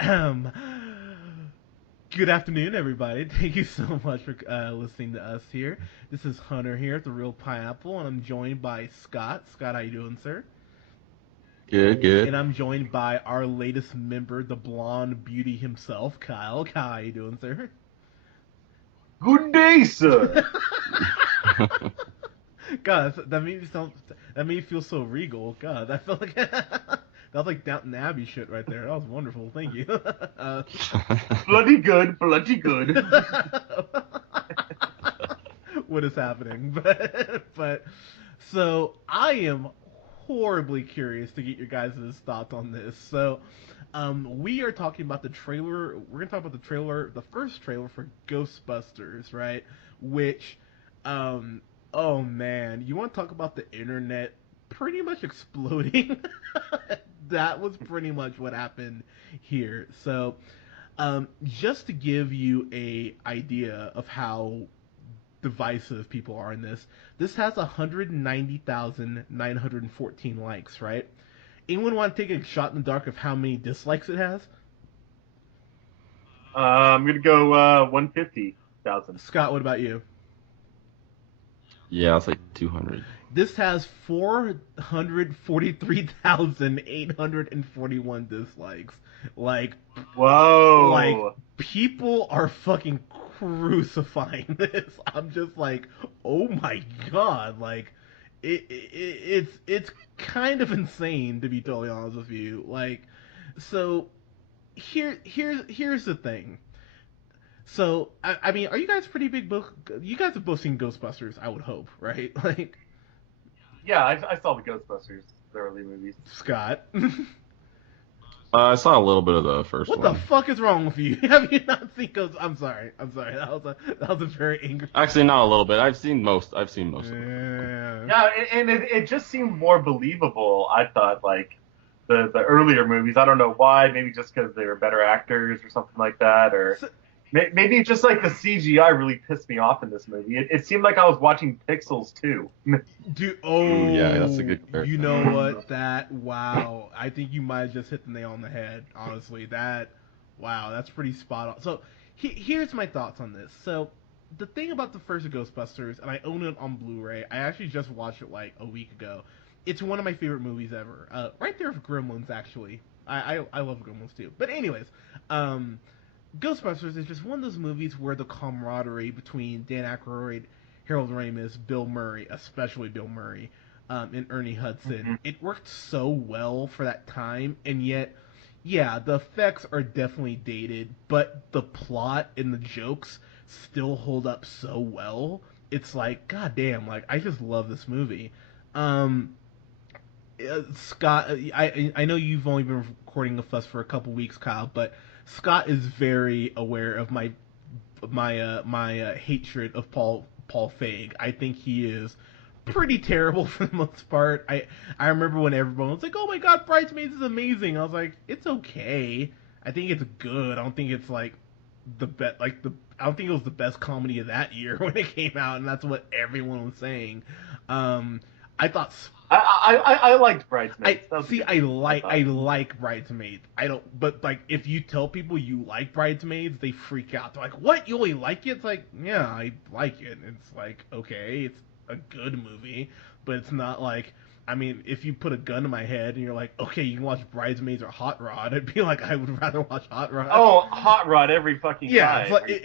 Um, Good afternoon, everybody. Thank you so much for listening to us here. This is Hunter here at the Real Pineapple, and I'm joined by Scott. Scott, how you doing, sir? Good, And good. I'm joined by our latest member, the blonde beauty himself, Kyle. Kyle, how you doing, sir? Good day, sir. God, that made me feel so regal. God, that felt like that was like Downton Abbey shit right there. That was wonderful. Thank you. uh, Bloody good, bloody good. what is happening? But so I am horribly curious to get your guys' thoughts on this. So we are talking about the trailer. We're gonna talk about the trailer, the first trailer for Ghostbusters, right? Which, um, oh man, you want to talk about the internet pretty much exploding? That was pretty much what happened here. So, just to give you a idea of how divisive people are in this has 190,914 likes, right? Anyone want to take a shot in the dark of how many dislikes it has? I'm gonna go 150,000. Scott, what about you? Yeah, it's like 200. This has 443,841 dislikes. Like, like Whoa. people are fucking crucifying this. I'm just like, oh my god, like it's kind of insane to be totally honest with you. Like, so here's the thing. So I mean, are you guys pretty big book? You guys have both seen Ghostbusters, I would hope, right? Like Yeah, I saw the Ghostbusters, the early movies. Scott. I saw a little bit of the first What the one. fuck is wrong with you? Have you not seen Ghost? I'm sorry. I'm sorry. That was a very angry. Actually, not a little bit. I've seen most of it. Yeah. Yeah, and it just seemed more believable. I thought like the earlier movies. I don't know why. Maybe just because they were better actors or something like that, or So, maybe just like the CGI really pissed me off in this movie. It seemed like I was watching Pixels too. dude, Ooh, yeah, that's a oh, good you comparison. know what? Wow. I think you might have just hit the nail on the head. Honestly, wow, that's pretty spot on. So, here's my thoughts on this. So, the thing about the first Ghostbusters, and I own it on Blu-ray. I actually just watched it like a week ago. It's one of my favorite movies ever. Right there with Gremlins, actually. I love Gremlins too. But anyways, um, Ghostbusters is just one of those movies where the camaraderie between Dan Aykroyd, Harold Ramis, Bill Murray, especially Bill Murray, and Ernie Hudson, Mhm. it worked so well for that time, and yet, yeah, the effects are definitely dated, but the plot and the jokes still hold up so well. It's like, goddamn, like I just love this movie. Um, Scott, I know you've only been recording with us for a couple weeks, Kyle, but Scott is very aware of my hatred of Paul Feig. I think he is pretty terrible for the most part. I remember when everyone was like, "Oh my God, Bridesmaids is amazing." I was like, "It's okay. I think it's good. I don't think it's like the best. Like the I don't think it was the best comedy of that year when it came out, and that's what everyone was saying." Um, I thought I liked I Bridesmaids. That was a see. good movie. I I thought. like Bridesmaids. I don't. But like, if you tell people you like Bridesmaids, they freak out. They're like, "What? You only like it?" It's like, yeah, I like it. It's like, okay, it's a good movie, but it's not like. I mean, if you put a gun to my head and you're like, okay, you can watch Bridesmaids or Hot Rod, I'd be like, I would rather watch Hot Rod. Oh, Hot Rod every fucking Yeah, it's time. like Are you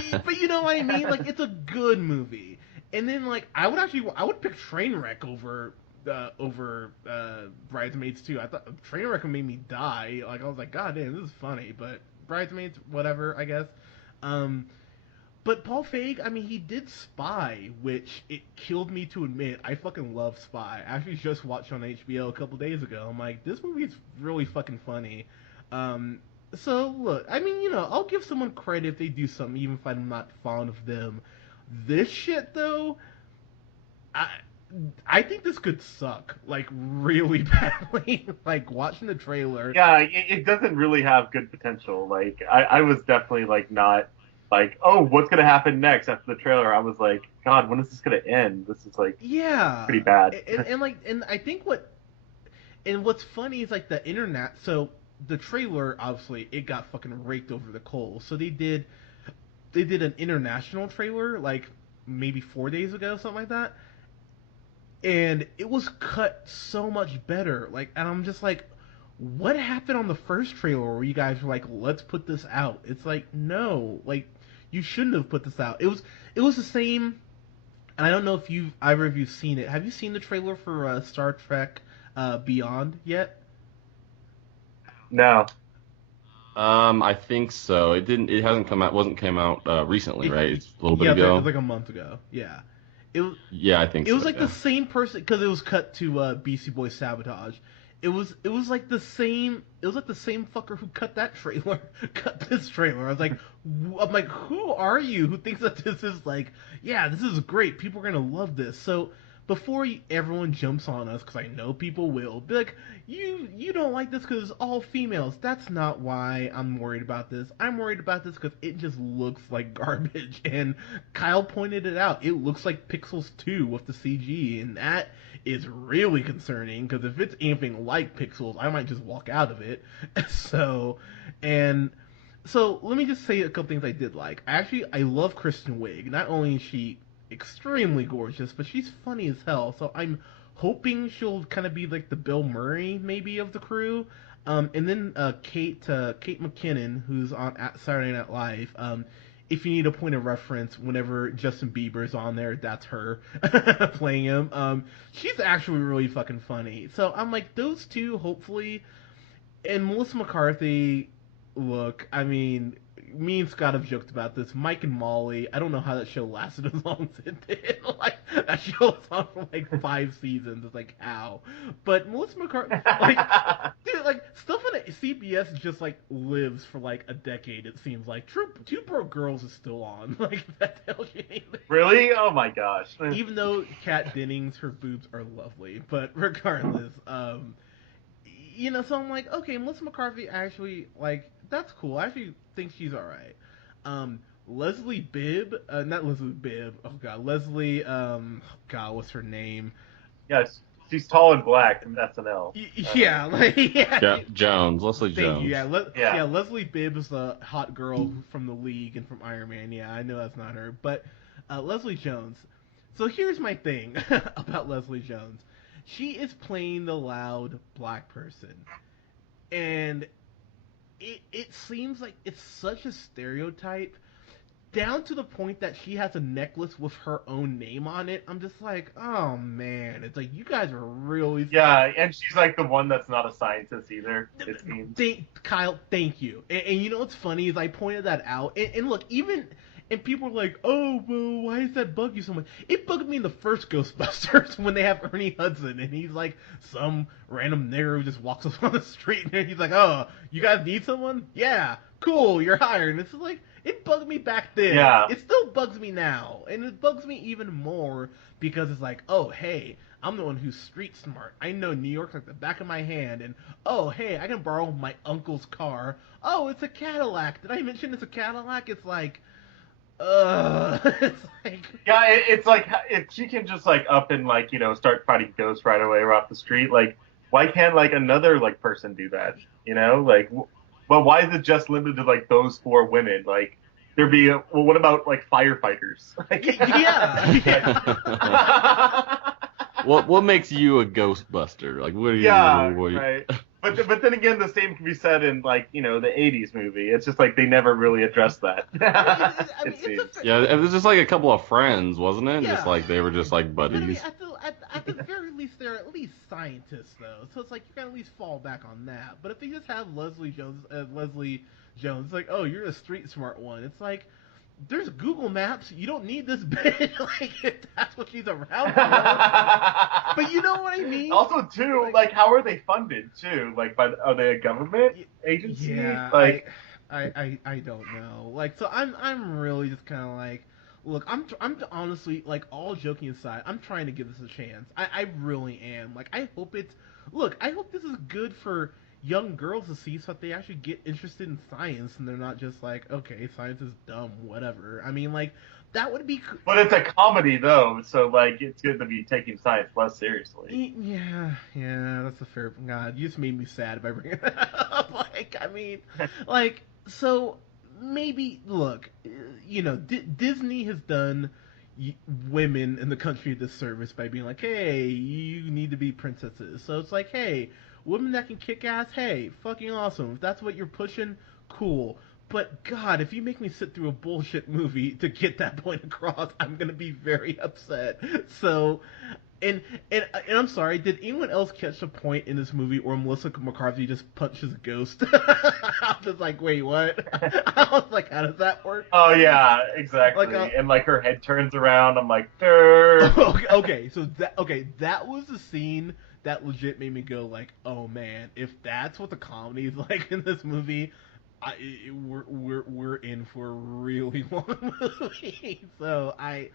kidding but you know what I mean. Like, it's a good movie. And then like I would pick Trainwreck over Bridesmaids too. I thought Trainwreck made me die. Like I was like, God damn, this is funny. But Bridesmaids, whatever, I guess. Um, but Paul Feig, I mean, he did Spy, which it killed me to admit. I fucking love Spy. I actually just watched on HBO a couple days ago. I'm like, this movie is really fucking funny. Um, so look, I mean, I'll give someone credit if they do something, even if I'm not fond of them. This shit though, I I think this could suck like really badly. Like watching the trailer. Yeah, it doesn't really have good potential. Like I was definitely like not like, oh, what's gonna happen next after the trailer? I was like, God, when is this gonna end? This is like Yeah, pretty bad. and like and I think what's funny is like the internet. So the trailer, obviously, it got fucking raked over the coals. So they did an international trailer like maybe 4 days ago, something like that, and it was cut so much better. Like, and I'm just like, what happened on the first trailer where you guys were like, let's put this out? It's like, no, like you shouldn't have put this out. It was the same. And I don't know if either of you've seen it. Have you seen the trailer for Star Trek Beyond yet? No. I think so. It didn't. It hasn't come out. Wasn't came out recently, right? It's a little bit Yeah, it was ago. like a month ago. Yeah, it was. Yeah, I think It so. was like Yeah. the same person because it was cut to BC Boy Sabotage. It was like the same. It was like the same fucker who cut that trailer, cut this trailer. I was like, I'm like, who are you? Who thinks that this is like, yeah, this is great. People are gonna love this. So before everyone jumps on us, because I know people will be like, you don't like this because it's all females. That's not why I'm worried about this. I'm worried about this because it just looks like garbage. And Kyle pointed it out. It looks like Pixels 2 with the CG, and that is really concerning because if it's anything like Pixels, I might just walk out of it. So, and so let me just say a couple things I did like. I love Kristen Wiig. Not only is she extremely gorgeous, but she's funny as hell. So I'm hoping she'll kind of be like the Bill Murray maybe of the crew. And then Kate McKinnon, who's on at Saturday Night Live. If you need a point of reference, whenever Justin Bieber's on there, that's her playing him. She's actually really fucking funny. So I'm like, those two, hopefully. And Melissa McCarthy, look, I mean, me and Scott have joked about this. Mike and Molly, I don't know how that show lasted as long as it did. Like, that show was on for like 5 seasons. It's like, how? But Melissa McCarthy, like, dude, like, stuff on CBS just, like, lives for, like, a decade, it seems like. Two Broke Girls is still on. Like, that tells you anything. Really? Oh my gosh. Even though Kat Dennings, her boobs are lovely. But regardless, so I'm like, okay, Melissa McCarthy actually, like, that's cool. I actually think she's alright. Leslie Bibb, not Leslie Bibb, oh god, Leslie, god, what's her name? Yes, she's tall and black from SNL. Yeah, like, yeah. Jones, Leslie Thank Jones. you, Yeah. yeah, Leslie Bibb is the hot girl from The League and from Iron Man, yeah, I know that's not her, but, Leslie Jones. So here's my thing about Leslie Jones. She is playing the loud black person. And it seems like it's such a stereotype, down to the point that she has a necklace with her own name on it. I'm just like, oh man, it's like you guys are really Yeah, and she's like the one that's not a scientist either, it seems. Kyle, thank you. And you know what's funny is I pointed that out, and look, even. And people are like, oh, well, why does that bug you so much? It bugged me in the first Ghostbusters when they have Ernie Hudson, and he's like some random nigger who just walks up on the street, and he's like, oh, you guys need someone? Yeah, cool, you're hired. And it's like, it bugged me back then. Yeah. It still bugs me now, and it bugs me even more because it's like, oh, hey, I'm the one who's street smart. I know New York like the back of my hand, and oh, hey, I can borrow my uncle's car. Oh, it's a Cadillac. Did I mention it's a Cadillac? It's like... it's like... Yeah, it's like if she can just like up and like start fighting ghosts right away or off the street, like why can't like another like person do that? Like, well, why is it just limited to like those 4 women? Like there be well, what about like firefighters? Like, yeah. What makes you a Ghostbuster? Like, what are you? Yeah, what are you... right. But then again, the same can be said in like the '80s movie. It's just like they never really addressed that. It seems. Yeah, it was just like a couple of friends, wasn't it? Yeah. Just like they were just like But I mean, buddies. at the very least, they're at least scientists, though. So it's like you can at least fall back on that. But if they just have Leslie Jones, it's like, oh, you're a street smart one. It's like, there's Google Maps. You don't need this bitch. Like, if that's what she's around for. But you know what I mean? Also, too, like how are they funded too? Like, are they a government agency? Yeah, Like, I don't know. Like, so I'm really just kind of like, look, I'm honestly, like, all joking aside, I'm trying to give this a chance. I really am. Like, I hope this is good for young girls to see so that they actually get interested in science and they're not just like, okay, science is dumb, whatever. I mean, like, that would be. But it's a comedy though, so like it's good to be taking science less seriously. Yeah, that's a fair. God, you just made me sad by bringing that up. Like, I mean, like, so maybe look, Disney has done women in the country a disservice by being like, hey, you need to be princesses. So it's like, hey, women that can kick ass, hey, fucking awesome. If that's what you're pushing, cool. But God, if you make me sit through a bullshit movie to get that point across, I'm gonna be very upset. So, and I'm sorry, did anyone else catch the point in this movie where Melissa McCarthy just punches a ghost? I was just like, wait, what? I was like, how does that work? Oh yeah, exactly. Like, and like her head turns around. I'm like, Durr. okay, so that was the scene that legit made me go like, oh man, if that's what the comedy is like in this movie, we're in for a really long movie. So and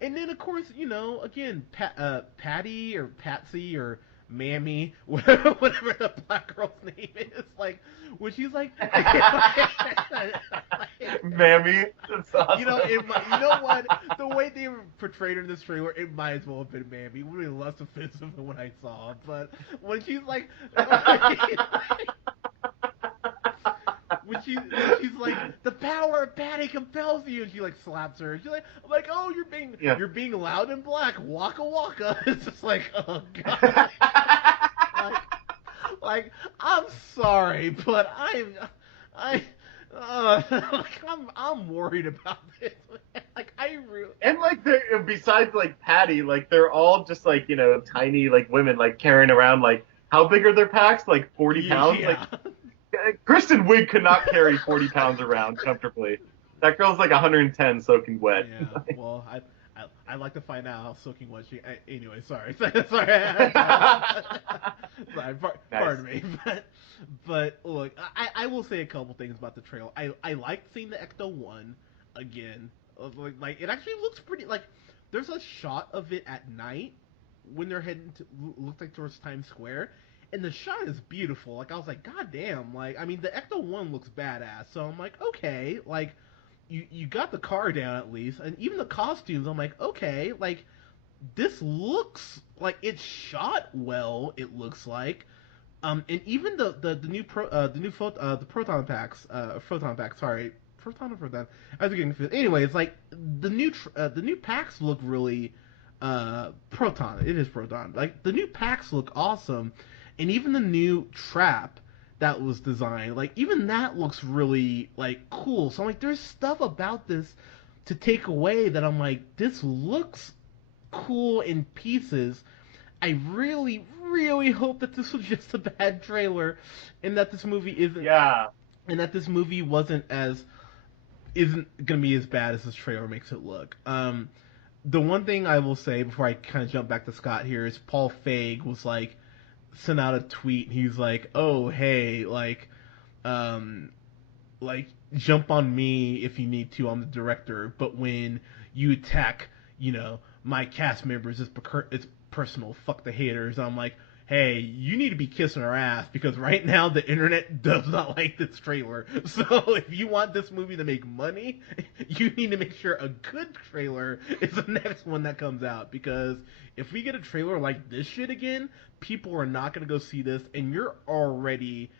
then of course, again, Patty or Patsy or Mammy, whatever the black girl's name is, like when she's like, Mammy, that's awesome. you know what? The way they portrayed her in this trailer, it might as well have been Mammy. It would be less offensive than when I saw it. But when she's like, when she's like, the power of Patty compels you, and she like slaps her. And she's like, I'm like, oh, you're being loud and black, waka waka. It's just like, oh god. like I'm sorry, but I'm worried about this. Like I really. And like besides like Patty, like they're all just like tiny like women like carrying around like how big are their packs? Like 40 pounds. Yeah. Like Kristen Wiig could not carry 40 pounds around comfortably. That girl's like 110 soaking wet. Yeah. Well, I'd like to find out how soaking wet she. Anyway, sorry. Pardon me. But look, I will say a couple things about the trailer. I liked seeing the Ecto 1 again. Like it actually looks pretty. Like there's a shot of it at night when they're heading to looks like towards Times Square. And the shot is beautiful. Like I was like, God damn! Like I mean, the Ecto 1 looks badass. So I'm like, okay, like you got the car down at least, and even the costumes. I'm like, okay, like this looks like it's shot well. It looks like, and even the proton packs, sorry, proton or proton. I was getting confused. Anyway, it's like the new packs look really proton. It is proton. Like the new packs look awesome. And even the new trap that was designed, like even that looks really like cool. So I'm like, there's stuff about this to take away that I'm like, this looks cool in pieces. I really, really hope that this was just a bad trailer, and that this movie isn't. Yeah. And that this movie isn't gonna be as bad as this trailer makes it look. The one thing I will say before I kind of jump back to Scott here is Paul Feig was like. Sent out a tweet. He's like, "Oh, hey, like jump on me if you need to. I'm the director. But when you attack, my cast members, it's personal. Fuck the haters." I'm like, "Hey, you need to be kissing our ass because right now the internet does not like this trailer. So if you want this movie to make money, you need to make sure a good trailer is the next one that comes out because." If we get a trailer like this shit again, people are not going to go see this, and you're already,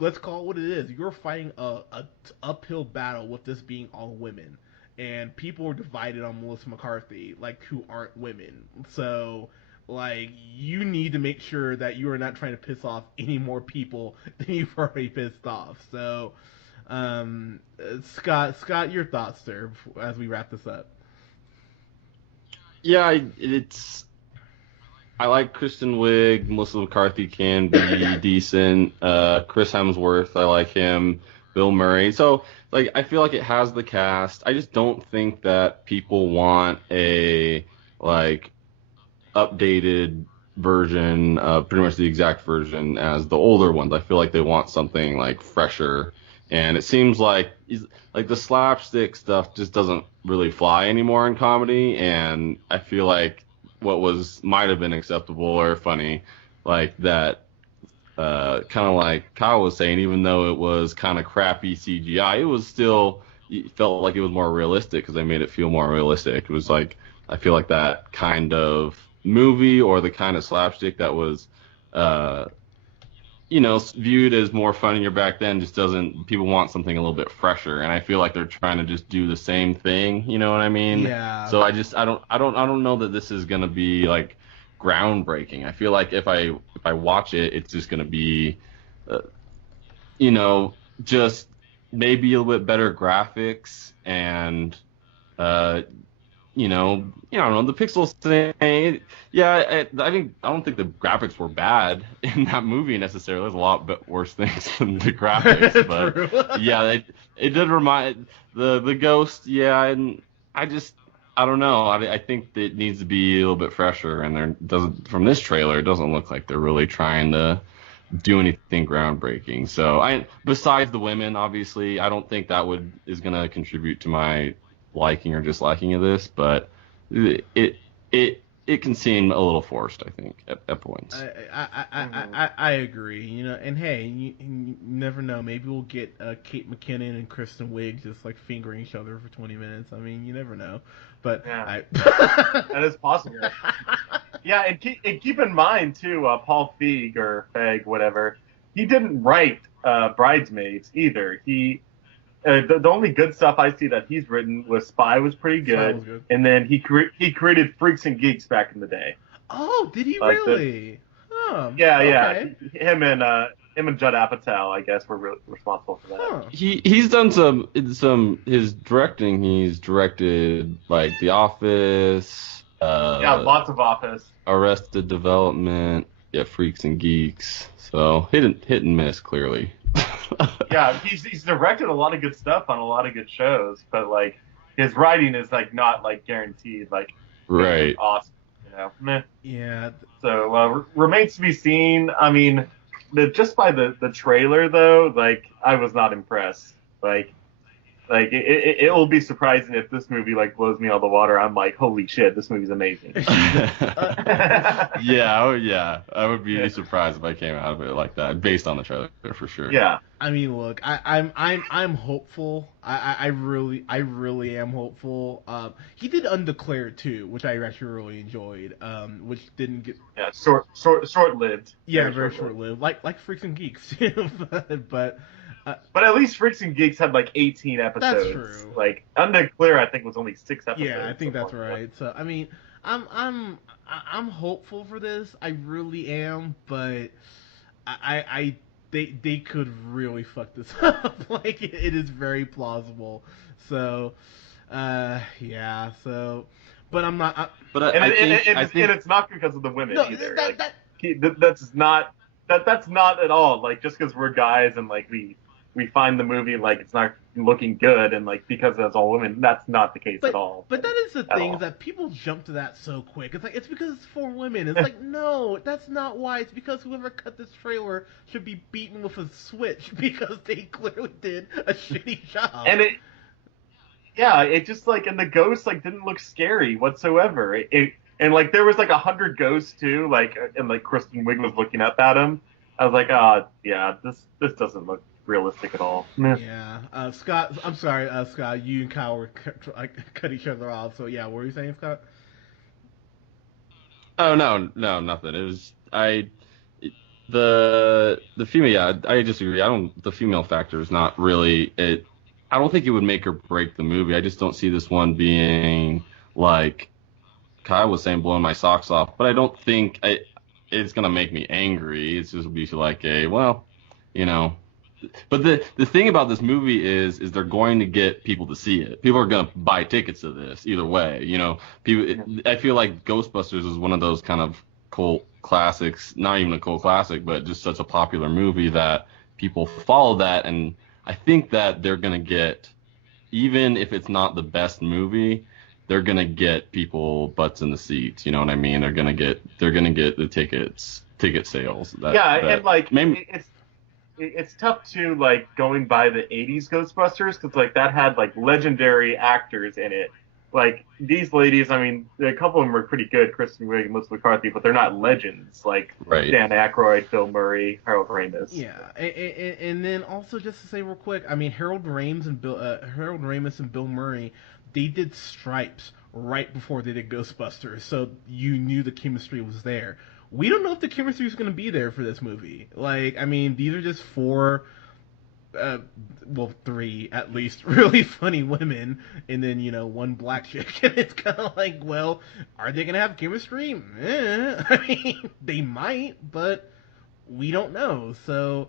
let's call it what it is, you're fighting a uphill battle with this being all women, and people are divided on Melissa McCarthy, like, who aren't women, so, like, you need to make sure that you are not trying to piss off any more people than you've already pissed off, so, Scott, your thoughts, sir, as we wrap this up. Yeah, I like Kristen Wiig. Melissa McCarthy can be decent. Chris Hemsworth, I like him. Bill Murray. So, like, I feel like it has the cast. I just don't think that people want a, like, updated version, pretty much the exact version as the older ones. I feel like they want something, like, fresher. And it seems like the slapstick stuff just doesn't really fly anymore in comedy, and I feel like what might have been acceptable or funny, like that kind of like Kyle was saying, even though it was kind of crappy CGI, it was still, it felt like it was more realistic because they made it feel more realistic. It was like, I feel like that kind of movie or the kind of slapstick that was, uh, viewed as more funnier back then just doesn't, people want something a little bit fresher. And I feel like they're trying to just do the same thing. You know what I mean? Yeah. So I don't know that this is going to be like groundbreaking. I feel like if I watch it, it's just going to be, uh, you know, just maybe a little bit better graphics and, uh, I don't know, the pixels thing. Yeah, I don't think the graphics were bad in that movie necessarily. There's a lot worse things than the graphics, but True. yeah, it did remind the ghost. Yeah, and I don't know. I think that it needs to be a little bit fresher, and there doesn't from this trailer, it doesn't look like they're really trying to do anything groundbreaking. So besides the women, obviously, I don't think that is going to contribute to my liking or disliking of this, but it it can seem a little forced, I think, at points. I agree. And hey, you never know. Maybe we'll get Kate McKinnon and Kristen Wiig just like fingering each other for 20 minutes. I mean, you never know. But yeah, that is possible. Yeah, and keep in mind too, Paul Feig or Feig, whatever. He didn't write Bridesmaids either. The only good stuff I see that he's written was Spy was pretty good, and then he created Freaks and Geeks back in the day. Oh, did he really? Yeah, okay. yeah. Him and Judd Apatow, I guess, were responsible for that. Huh. He's done his directing. He's directed like The Office. Yeah, lots of Office. Arrested Development. Yeah, Freaks and Geeks. So hit and miss clearly. Yeah, he's directed a lot of good stuff on a lot of good shows, but like his writing is like not like guaranteed, like right. Awesome, Meh. Yeah. So remains to be seen. I mean, just by the trailer though, like I was not impressed. Like it will be surprising if this movie like blows me out of the water. I'm like, holy shit, this movie's amazing. Yeah, I would be surprised if I came out of it like that, based on the trailer for sure. Yeah. I mean, look, I'm hopeful. I really am hopeful. He did Undeclared too, which I actually really enjoyed. Which didn't get short lived. Yeah, very short lived. Like Freaks and Geeks too, but at least Freaks and Geeks had like 18 episodes. That's true. Like Undeclared, I think was only 6 episodes. Yeah, I think that's right. So I mean, I'm hopeful for this. I really am, but they could really fuck this up. Like it is very plausible. So yeah. So, but I'm not. And it's not because of the women either. That's not at all. Like just because we're guys and like we find the movie like it's not looking good and like because it's all women, that's not the case at all. But that is the thing that people jump to that so quick. It's like it's because it's for women. It's like no, that's not why. It's because whoever cut this trailer should be beaten with a switch because they clearly did a shitty job. And it just like and the ghost like didn't look scary whatsoever. And like there was like 100 ghosts too, like and like Kristen Wiig was looking up at him. I was like, yeah, this doesn't look realistic at all. Yeah. Scott, I'm sorry, Scott, you and Kyle were cut each other off. So yeah, what were you saying, Scott? Oh no, nothing. It was the female. Yeah, I disagree. The female factor is not really it. I don't think it would make or break the movie. I just don't see this one being like Kyle was saying, blowing my socks off. But I don't think it's gonna make me angry. It's just be like But the thing about this movie is they're going to get people to see it. People are going to buy tickets to this either way. I feel like Ghostbusters is one of those kind of cult classics, not even a cult classic, but just such a popular movie that people follow that. And I think that they're going to get, even if it's not the best movie, they're going to get people butts in the seats. You know what I mean? They're going to get the ticket sales. And like maybe it's tough to like going by the 80s Ghostbusters because like that had like legendary actors in it like these ladies, I mean, a couple of them are pretty good, Kristen Wiig and Melissa McCarthy, but they're not legends like Right. Dan Aykroyd, Bill Murray, Harold Ramis. Yeah, and then also just to say real quick, I mean Harold Ramis and Bill Murray, they did Stripes right before they did Ghostbusters, so you knew the chemistry was there. We don't know if the chemistry is going to be there for this movie. Like, I mean, these are just four, uh, well, three at least, really funny women, and then one black chick, and it's kind of like, well, are they going to have chemistry? I mean, they might, but we don't know. So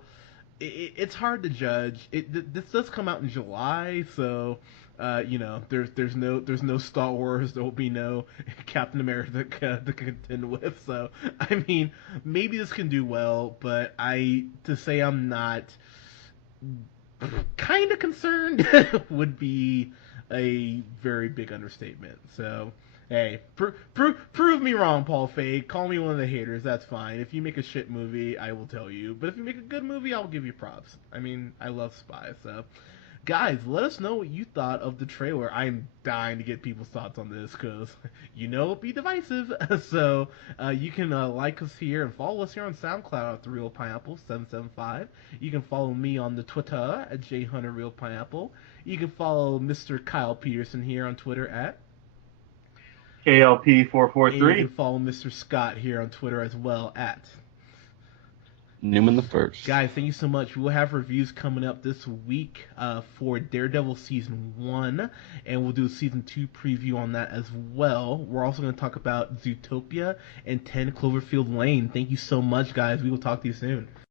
it's hard to judge. This does come out in July, so there's no Star Wars. There will be no Captain America to contend with. So I mean, maybe this can do well, but to say I'm not kind of concerned would be a very big understatement. So, hey, prove me wrong, Paul Feig. Call me one of the haters. That's fine. If you make a shit movie, I will tell you. But if you make a good movie, I'll give you props. I mean, I love Spy. So, guys, let us know what you thought of the trailer. I'm dying to get people's thoughts on this because it'll be divisive. So you can like us here and follow us here on SoundCloud at The Real Pineapple 775. You can follow me on the Twitter at JHunterRealPineapple. You can follow Mr. Kyle Peterson here on Twitter at KLP and you 443. can follow Mr. Scott here on Twitter as well at Newman the First. Guys, thank you so much. We will have reviews coming up this week for Daredevil Season 1, and we'll do a Season 2 preview on that as well. We're also going to talk about Zootopia and 10 Cloverfield Lane. Thank you so much, guys. We will talk to you soon.